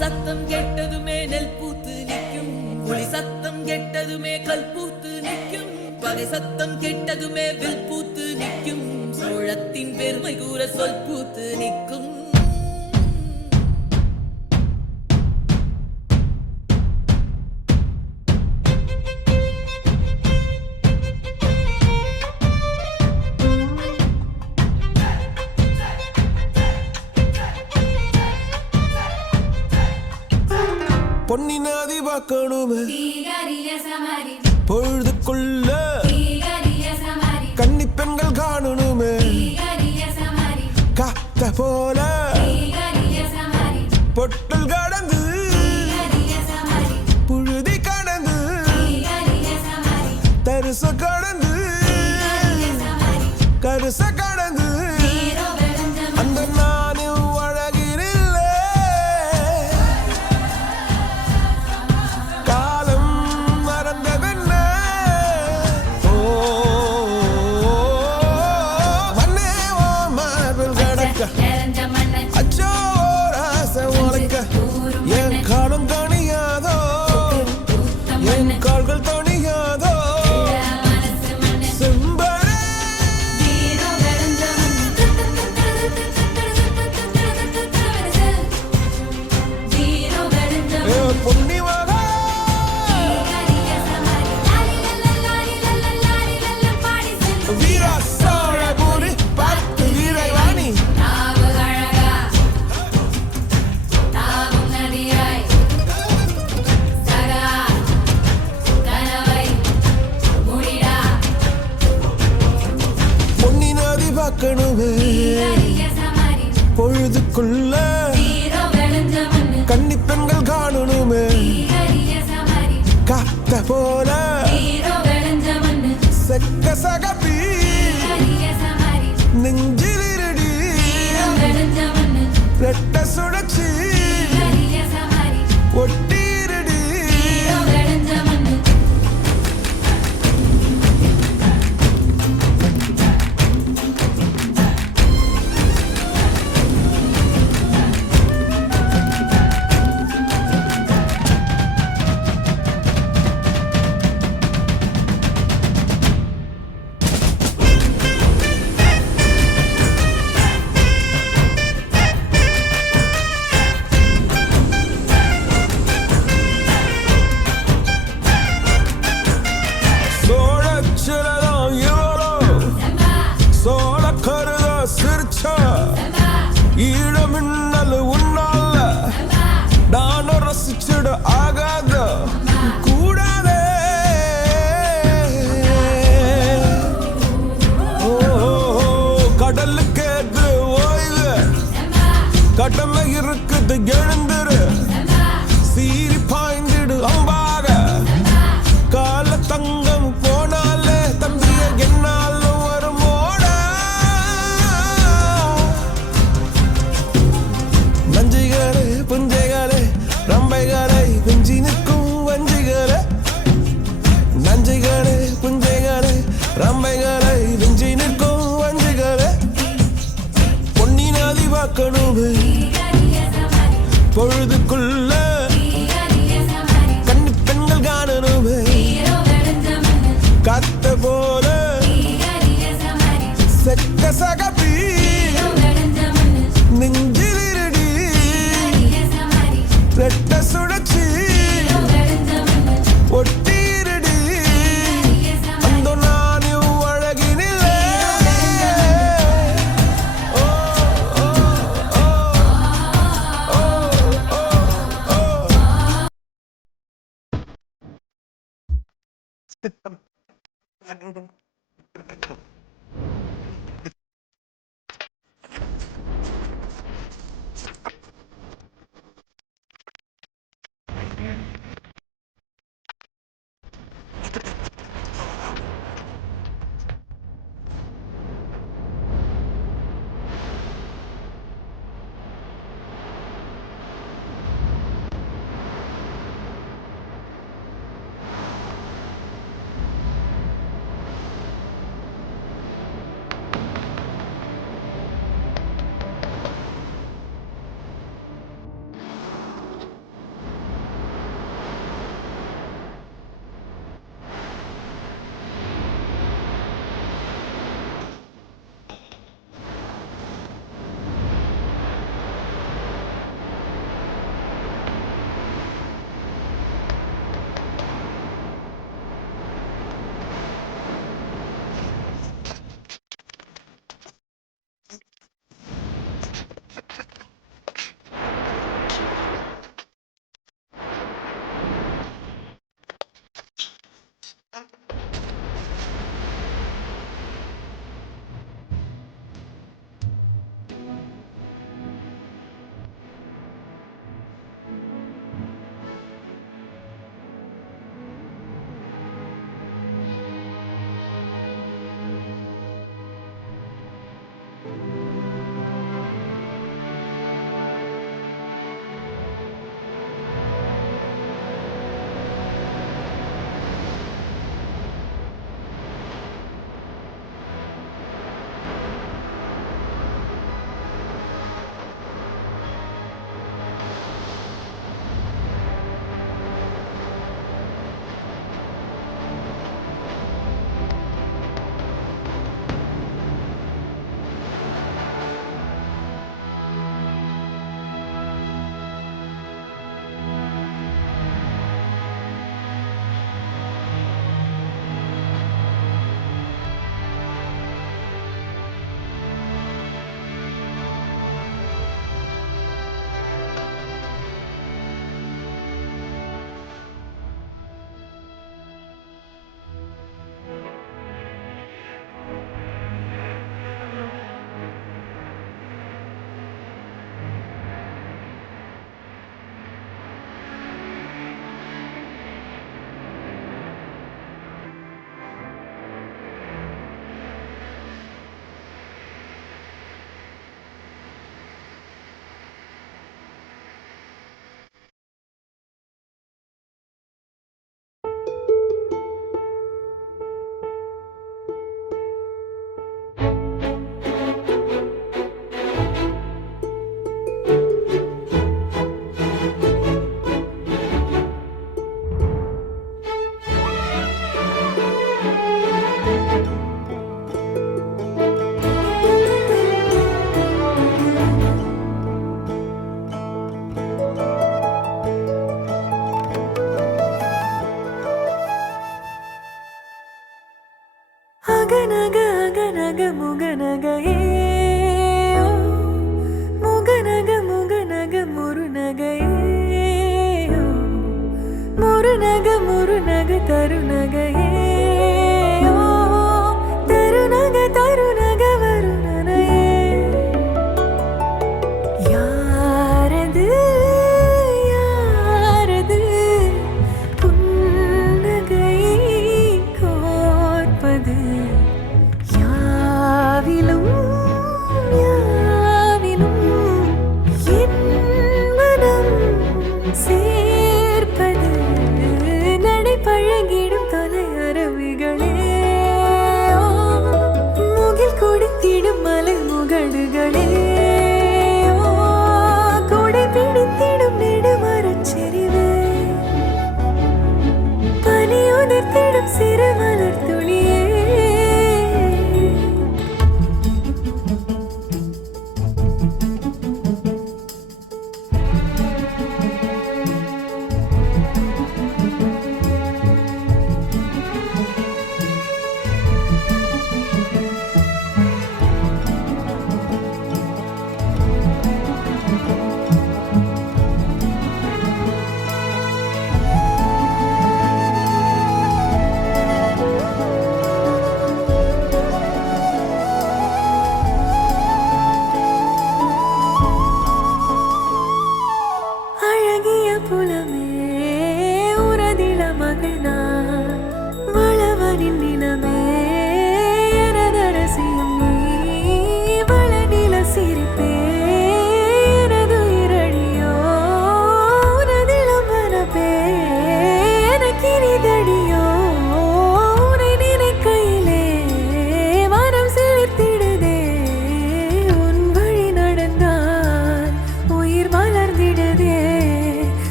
சத்தம் கெட்டதுமே நெல் பூத்து நிற்கும், புலி சத்தம் கெட்டதுமே கல் பூத்து நிற்கும், பகை சத்தம் கெட்டதுமே வில் பூத்து நிற்கும், சோழத்தின் பெருமை கூற சொல் பூத்து நிற்கும். பொன்னினாதி பார்க்கணுமே பொழுதுக்குள்ள கன்னி பெண்கள் காணணுமே காத்த போல பொட்டல் கடந்து புழுதி கடந்து தரிச கடந்து கருச கடந்து அந்த நானும் அழகிரில்லை காலம் மறந்தவென்ன மண்ணே ஓ மார்பில் கடக்க அச்சோ ராச உனக்க என் காலம் தணியாதோ என் கால்கள் தணியாதோ பொழுதுக்குள்ள கன்னி பெண்கள் காணணுமே காத்த போல செக்க சகப்பி நெஞ்சிலிருடி ரெட்ட சுழற்சி ஒட்டிருடி ஈழமின்னல் உன்னால நானும் ரசிச்சிட ஆகாத கூடாதே கடலுக்கு எது ஓய்வு கடமை இருக்குது எழுந்துரு சீறி பாய்ந்திடு அம்பாக கால தங்கம் போனாலே தம்பிய என்னாலும் வருமோட நஞ்சிகளே புஞ்சைகளே ரம்பைகளை குஞ்சி நிற்கும் வஞ்சிகளே நஞ்சிகளே புஞ்சைகளே ரம்பைகளை குஞ்சி நிற்கும் வஞ்சிகளே பொன்னினாதி பார்க்கணுமே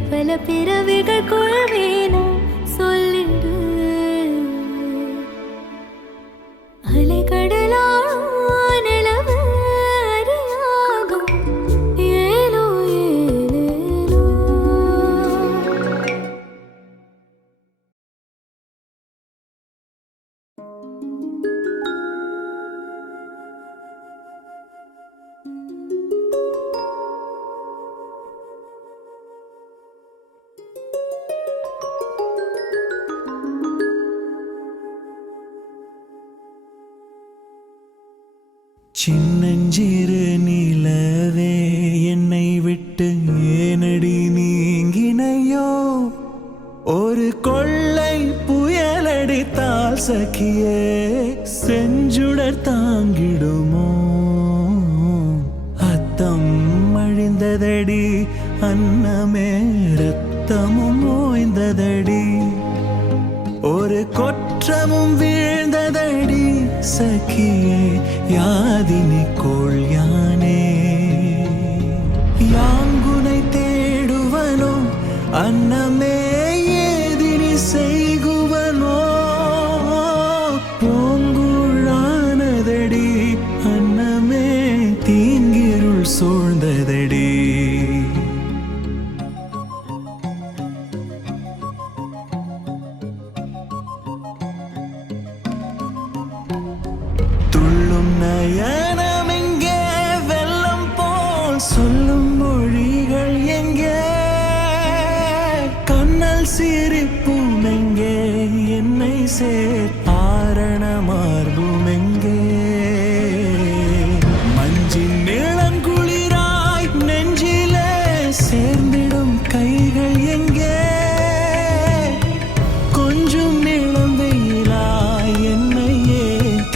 பல பிறவிகள் கொள்வேனா சொல்லிடு அலைகடலாழோ நிலவு அறியாகும் ஏலோ ஏலேலோ. சின்னஞ்சிறு நிலவே என்னை விட்டு ஏனடி நீங்கினையோ, ஒரு கொள்ளை புயலடித்தால் சகியே செஞ்சுடர் தாங்கிடுமோ. அத்தம் அழிந்ததடி அன்னமே ரத்தமும் ஓய்ந்ததடி, ஒரு கொற்றமும் வீழ்ந்ததடி சகியே யாதினி கோள் யானே. யாங்குனை தேடுவனோ அன்னமே ஏதினி செய்குவனோ, பூங்குழானதடி சே ஆரண மார்புமெங்கே மஞ்சின் நிழங்குளிராய் நெஞ்சிலே சேர்ந்திடும் கைகள் எங்கே கொஞ்சம் நிலம் வெயிலாய் என்னையே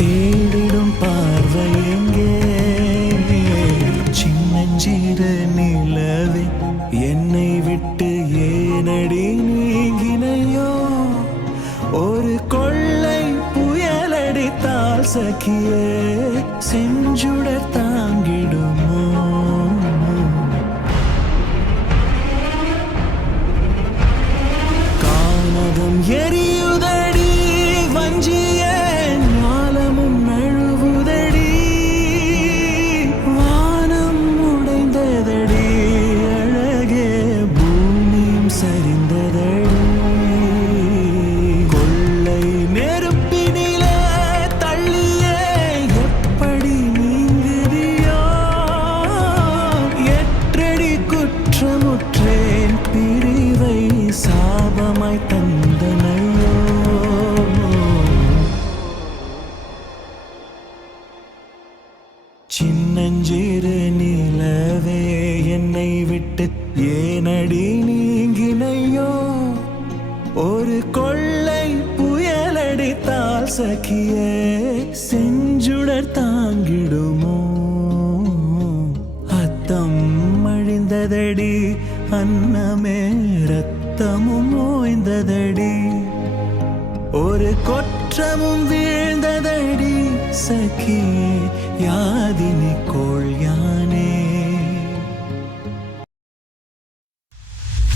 தேடிடும் பார்வை எங்கே சின்னஞ்சிறு நிலவே என்னை விட்டு ஏனடி நீங்கினையோ ஒரு கொள்ளை புயலடித்தால் சகியே செஞ்சுடர் தாங்கிடுமோ கானகம் எரியுதடி வஞ்சிய ஞாலமும் நழுவுதடி வானம் உடைந்ததடி அழகே பூமியும் சரிந்ததடி கொள்ளை நெருப்பினிலே தள்ளியே எப்படி நீங்குறியோ எற்றடி குற்றமுற்றேன் பிரிவை சாபமாய் தந்தனையோ சின்னஞ்சிறு நிலவே என்னை விட்டு ஏனடி நீங்கினையோ ஒரு கொள்ளை புயலடித்தால் சகியே செஞ்சுடர் தாங்கிடுமோ அத்தம் அழிந்ததடி அன்னமே ரத்தமும் ஓய்ந்ததடி ஒரு கொற்றமும் வீழ்ந்ததடி சகியே யாதினி கோள் யானே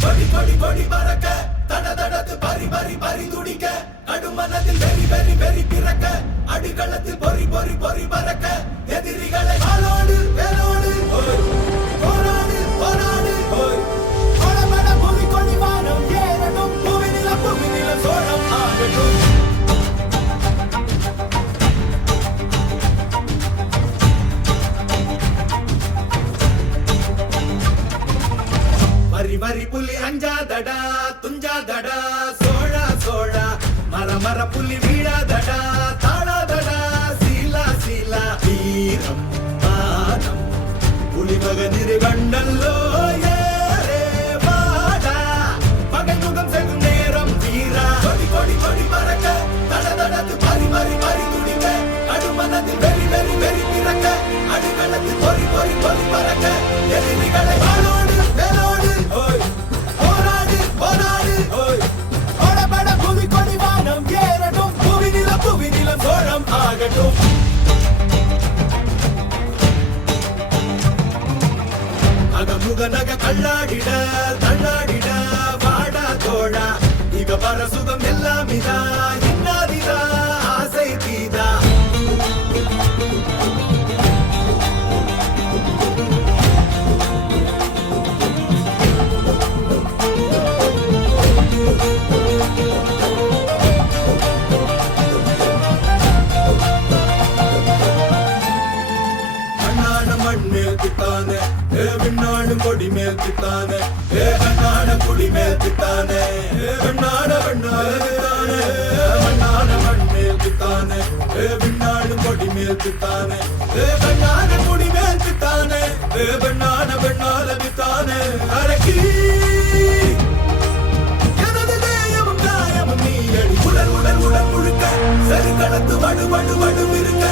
படி படி படி பறக்க தட தடத்து பரி பரி பரி துடிக்க கடுமனதில் வெறி வெறி வெறி பிறக்க அடிகளத்தில் பொறி பொறி பொறி பறக்க எதிரிகளை ஆளோடு வேலோடு போராடு போராடு கொடபட புவி கொடி வானம் ஏறட்டும் புவி நிலம் சோழம் ஆகட்டும் வரி வரி புலி அஞ்சாதடா துஞ்சாதடா சோழா சோழா மர மர புலி வீழாதடா தாழாதடா சீலா சீலா வீரம் மானம் புலி மகனிரு கண்டல்லோ ஏரே வாடா பகை முகம் செகும் நேரம் வீரா கொடி கொடி கொடி பறக்க தட தடத்து பரி பரி பரி துடிக்க அடுமனதில் வெறி வெறி வெறி பிறக்க அடிகளத்தில் பொறி பொறி பொறி பறக்க எதிரிகளை வாழோடு வேலோடு போராடு போராடு கொடபட புவி கொடி வானம் ஏறட்டும் புவி நிலம் சோழம் ஆகட்டும் அகமுக நக கல்லாடிட தள்ளாடிட வாடா தோழா இக வர சுகம் எல்லாம் இதா இன்னாதிதா ஆசை தீதா மண்மேல் பித்தானே விண்ணாடும் கொடி மேல் பித்தானே கண்ணாட குடி மேல் பித்தானே வெண்ணாட வெண்ணால பித்தானே மண்ணாட மண்மேல் பித்தானே விண்ணாடும் கொடி மேல் பித்தானே கண்ணாட குடி மேல் பித்தானே வெண்ணாட வெண்ணால பித்தானே அரக்கி எனது தேயமும் காயமும் நீ அடி உடல் உடல் உடல் முழுக்க சரி கடத்து வடு வடு வடு இருக்க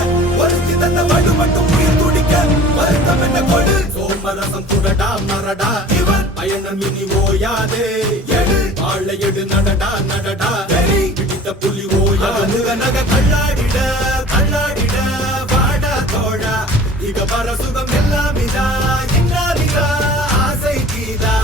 ஒருத்தி தந்த வடு மட்டும் உயிர் துடிக்க வருத்தம் என்ன கொடு சோமரசம் துடடா மரடா இவன் பயணம் இனி ஓயாதே எடு வாழை எடு நடடா நடடா வெறி பிடித்த புலி ஓயாது நக கல்லாடிட கல்லாடிட வாடா தோழா இக வர சுகம் எல்லாம் இதா இன்னாதிதா ஆசை கீதா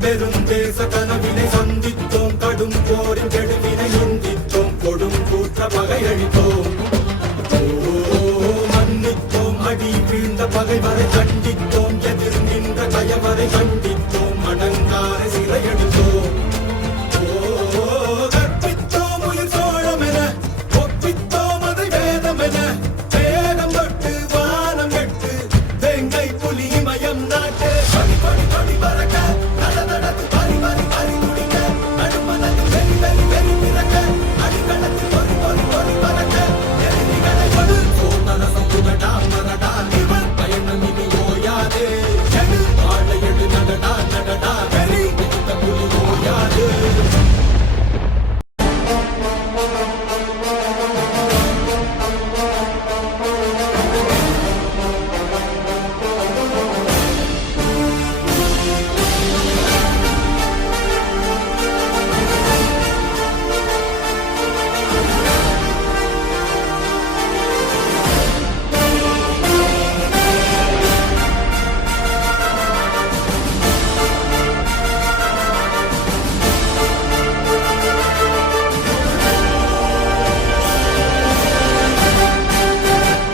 பெருந்தேச கனவினை சந்தித்தோம் கடும் போரின் கெடுவினை நொந்தித்தோம் கொடும் கூற்ற பகையழித்தோம் மன்னித்தோம் அடி வீழ்ந்த பகைவரை கண்டித்தோம்